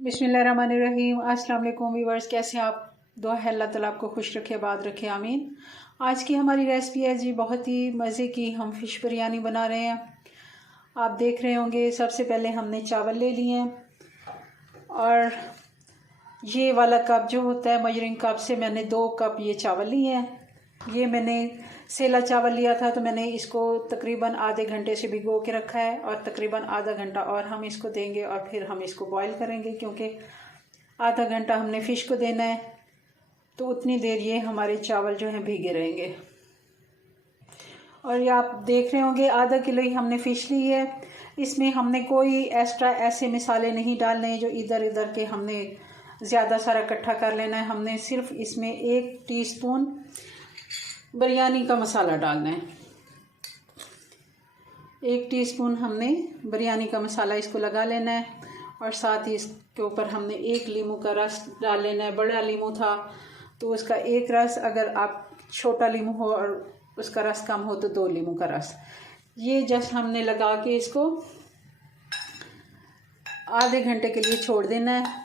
बिस्मिल्लाहिर्रहमानिर्रहीम। अस्सलाम वालेकुम व्यूअर्स, कैसे आप? दुआ है अल्लाह ताला आपको खुश रखे, आबाद रखे, आमीन। आज की हमारी रेसिपी है जी बहुत ही मज़े की। हम फ़िश बिरयानी बना रहे हैं। आप देख रहे होंगे, सबसे पहले हमने चावल ले लिए हैं और ये वाला कप जो होता है मजरिंग कप से मैंने 2 कप ये चावल लिए हैं। ये मैंने सेला चावल लिया था तो मैंने इसको तकरीबन आधे घंटे से भिगो के रखा है और तकरीबन आधा घंटा और हम इसको देंगे और फिर हम इसको बॉईल करेंगे, क्योंकि आधा घंटा हमने फ़िश को देना है तो उतनी देर ये हमारे चावल जो हैं भीगे रहेंगे। और ये आप देख रहे होंगे आधा किलो ही हमने फ़िश ली है। इसमें हमने कोई एक्स्ट्रा ऐसे मसाले नहीं डालने हैं जो इधर उधर के हमने ज़्यादा सारा इकट्ठा कर लेना है। हमने सिर्फ इसमें 1 टीस्पून बिरयानी का मसाला डालना है। 1 टीस्पून हमने बिरयानी का मसाला इसको लगा लेना है और साथ ही इसके ऊपर हमने 1 लीमू का रस डाल लेना है। बड़ा लीमू था तो उसका 1 रस, अगर आप छोटा लीमू हो और उसका रस कम हो तो 2 लीमू का रस। ये जस्ट हमने लगा के इसको आधे घंटे के लिए छोड़ देना है।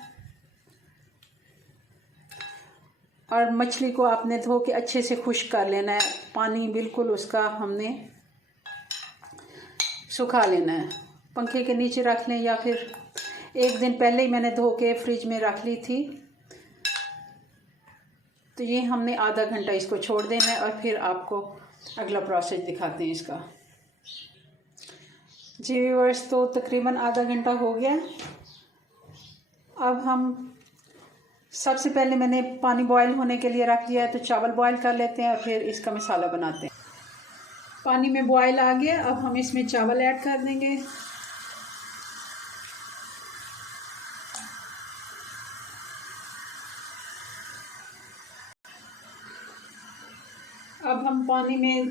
और मछली को आपने धो के अच्छे से खुश्क कर लेना है। पानी बिल्कुल उसका हमने सुखा लेना है। पंखे के नीचे रख लें या फिर 1 दिन पहले ही मैंने धो के फ्रिज में रख ली थी। तो ये हमने आधा घंटा इसको छोड़ देना है और फिर आपको अगला प्रोसेस दिखाते हैं इसका। जी व्यूअर्स, तो तकरीबन आधा घंटा हो गया। अब हम सबसे पहले मैंने पानी बॉईल होने के लिए रख दिया है तो चावल बॉईल कर लेते हैं और फिर इसका मसाला बनाते हैं। पानी में बॉईल आ गया, अब हम इसमें चावल ऐड कर देंगे। अब हम पानी में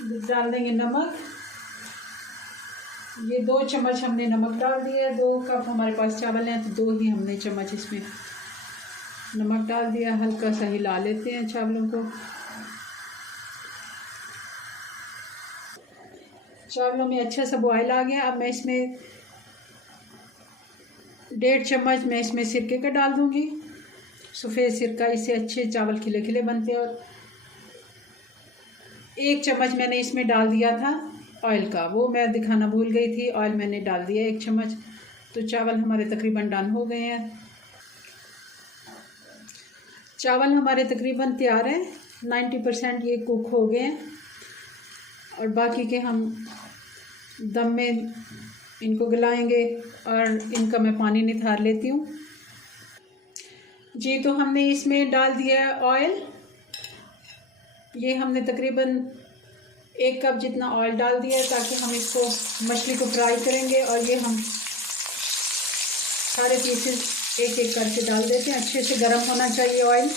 डाल देंगे नमक। ये 2 चम्मच हमने नमक डाल दिया है। 2 कप हमारे पास चावल हैं तो 2 ही हमने चम्मच इसमें नमक डाल दिया। हल्का सा हिला लेते हैं चावलों को। चावलों में अच्छा सा बॉयल आ गया। अब मैं इसमें 1.5 चम्मच मैं इसमें सिरके का डाल दूंगी, सफ़ेद सिरका। इससे अच्छे चावल खिले खिले बनते हैं। और 1 चम्मच मैंने इसमें डाल दिया था ऑयल का, वो मैं दिखाना भूल गई थी। ऑयल मैंने डाल दिया 1 चम्मच। तो चावल हमारे तकरीबन डन हो गए हैं। चावल हमारे तकरीबन तैयार हैं, 90% ये कुक हो गए हैं और बाकी के हम दम में इनको गलाएंगे और इनका मैं पानी निथार लेती हूँ। जी, तो हमने इसमें डाल दिया है ऑयल। ये हमने तकरीबन 1 कप जितना ऑयल डाल दिया है ताकि हम इसको मछली को फ्राई करेंगे। और ये हम सारे पीसेस एक एक करके डाल देते हैं। अच्छे से गर्म होना चाहिए ऑयल।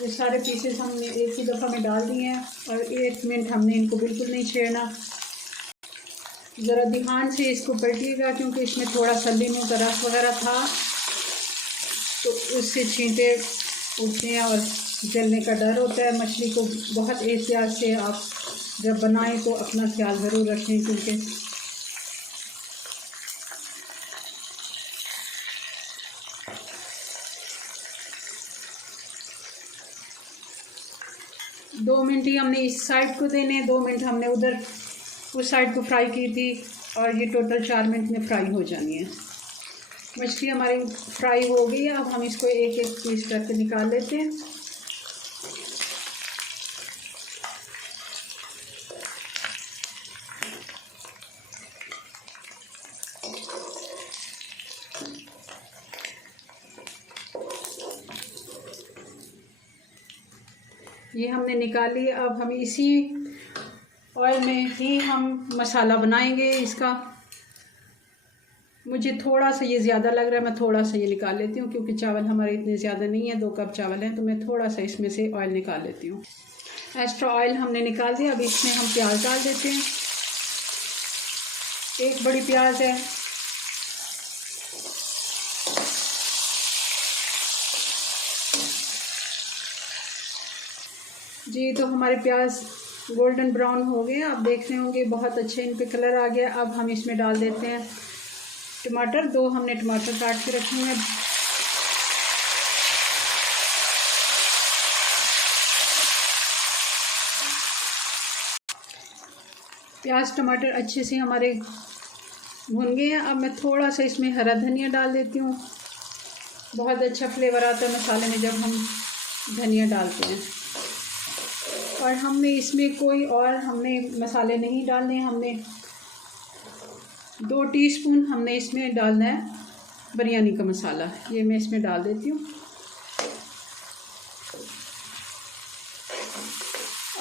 ये सारे पीसेस हमने एक ही दफ़ा में डाल दिए हैं और 1 मिनट हमने इनको बिल्कुल नहीं छेड़ना। ज़रा ध्यान से इसको पलटिएगा क्योंकि इसमें थोड़ा सा लीमू का रस वगैरह था तो उससे छींटे उठते हैं और जलने का डर होता है। मछली को बहुत एहतियात से आप जब बनाएं तो अपना ख्याल ज़रूर रखें, क्योंकि दो मिनट ही हमने इस साइड को देने, 2 मिनट हमने उधर उस साइड को फ्राई की थी और ये टोटल 4 मिनट में फ्राई हो जानी है। मछली हमारी फ्राई हो गई है। अब हम इसको एक एक पीस करके निकाल लेते हैं। ये हमने निकाली। अब हम इसी ऑयल में ही हम मसाला बनाएंगे इसका। मुझे थोड़ा सा ये ज़्यादा लग रहा है, मैं थोड़ा सा ये निकाल लेती हूँ क्योंकि चावल हमारे इतने ज़्यादा नहीं है। 2 कप चावल हैं तो मैं थोड़ा सा इसमें से ऑयल निकाल लेती हूँ। एक्स्ट्रा ऑयल हमने निकाल दिया। अब इसमें हम प्याज डाल देते हैं। 1 बड़ी प्याज है। जी, तो हमारे प्याज गोल्डन ब्राउन हो गए, आप देख रहे होंगे बहुत अच्छे इन पे कलर आ गया। अब हम इसमें डाल देते हैं टमाटर। 2 हमने टमाटर काट के रखे हैं। प्याज टमाटर अच्छे से हमारे भुन गए हैं। अब मैं थोड़ा सा इसमें हरा धनिया डाल देती हूँ। बहुत अच्छा फ्लेवर आता है मसाले में जब हम धनिया डालते हैं। और हमने इसमें कोई और मसाले नहीं डालने। हमने 2 टीस्पून हमने इसमें डालना है बिरयानी का मसाला। ये मैं इसमें डाल देती हूँ।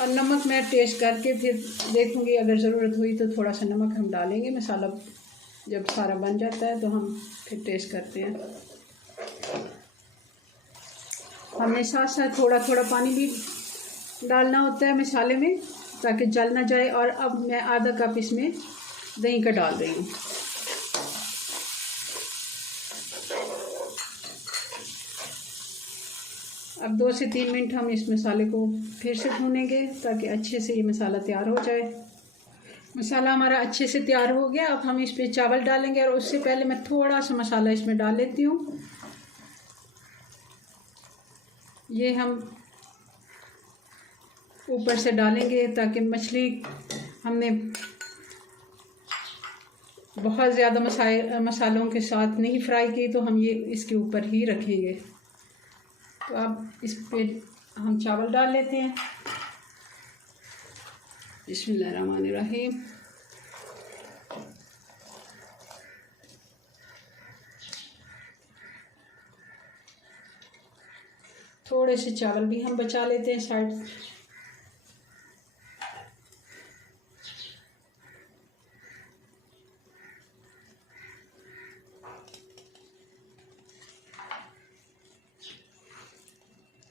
और नमक मैं टेस्ट करके फिर देखूँगी, अगर ज़रूरत हुई तो थोड़ा सा नमक हम डालेंगे। मसाला जब सारा बन जाता है तो हम फिर टेस्ट करते हैं। हमने साथ साथ थोड़ा थोड़ा पानी भी डालना होता है मसाले में ताकि जल ना जाए। और अब मैं आधा कप इसमें दही का डाल रही हूँ। अब 2 से 3 मिनट हम इस मसाले को फिर से भूनेंगे ताकि अच्छे से ये मसाला तैयार हो जाए। मसाला हमारा अच्छे से तैयार हो गया। अब हम इस पे चावल डालेंगे और उससे पहले मैं थोड़ा सा मसाला इसमें डाल लेती हूँ। ये हम ऊपर से डालेंगे ताकि मछली हमने बहुत ज़्यादा मसालों के साथ नहीं फ्राई की, तो हम ये इसके ऊपर ही रखेंगे। तो अब इस पे हम चावल डाल लेते हैं। बिस्मिल्लाहिर्रहमानिर्रहीम। थोड़े से चावल भी हम बचा लेते हैं साइड।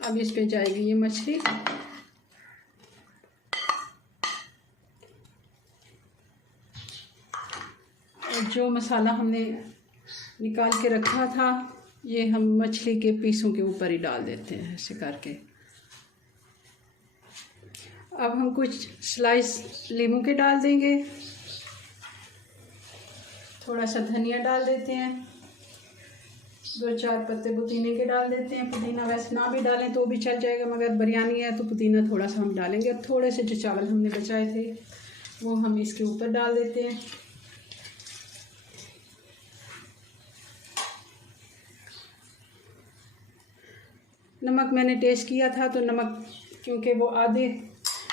अब इस पे जाएगी ये मछली। और जो मसाला हमने निकाल के रखा था ये हम मछली के पीसों के ऊपर ही डाल देते हैं ऐसे करके। अब हम कुछ स्लाइस नींबू के डाल देंगे। थोड़ा सा धनिया डाल देते हैं। 2-4 पत्ते पुदीने के डाल देते हैं। पुदीना वैसे ना भी डालें तो भी चल जाएगा, मगर बिरयानी है तो पुदीना थोड़ा सा हम डालेंगे। और थोड़े से जो चावल हमने बचाए थे वो हम इसके ऊपर डाल देते हैं। नमक मैंने टेस्ट किया था तो नमक, क्योंकि वो आधे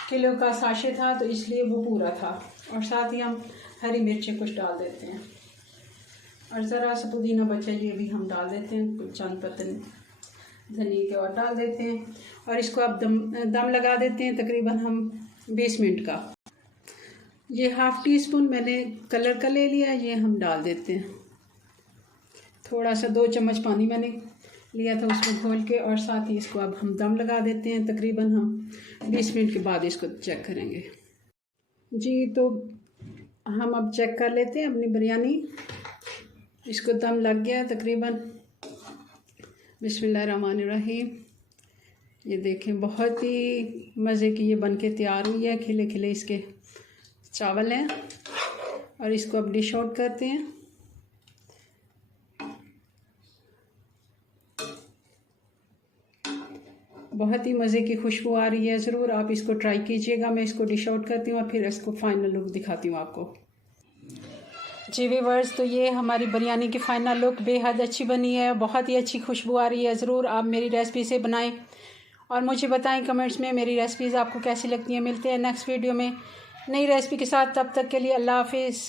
किलो का साशे था तो इसलिए वो पूरा था। और साथ ही हम हरी मिर्चें कुछ डाल देते हैं। और ज़रा सा पुदीना बचा ये भी हम डाल देते हैं। कुछ चंद पत्ते धनिया के और डाल देते हैं। और इसको अब दम लगा देते हैं तकरीबन हम 20 मिनट का। ये ½ टीस्पून मैंने कलर का ले लिया, ये हम डाल देते हैं। थोड़ा सा 2 चम्मच पानी मैंने लिया था उसमें घोल के। और साथ ही इसको अब हम दम लगा देते हैं। तकरीबन हम 20 मिनट के बाद इसको चेक करेंगे। जी तो हम अब चेक कर लेते हैं अपनी बिरयानी। इसको दम लग गया तकरीबन। बिस्मिल्लाहिर्रहमानिर्रहीम। ये देखें बहुत ही मज़े की ये बनके तैयार हुई है। खिले खिले इसके चावल हैं। और इसको अब डिश आउट करते हैं। बहुत ही मज़े की खुशबू आ रही है। ज़रूर आप इसको ट्राई कीजिएगा। मैं इसको डिश आउट करती हूँ और फिर इसको फाइनल लुक दिखाती हूँ आपको। जी व्यूअर्स, तो ये हमारी बिरयानी की फ़ाइनल लुक बेहद अच्छी बनी है। बहुत ही अच्छी खुशबू आ रही है। ज़रूर आप मेरी रेसिपी से बनाएं और मुझे बताएं कमेंट्स में मेरी रेसिपीज़ आपको कैसी लगती हैं। मिलते हैं नेक्स्ट वीडियो में नई रेसिपी के साथ। तब तक के लिए अल्लाह हाफिज़।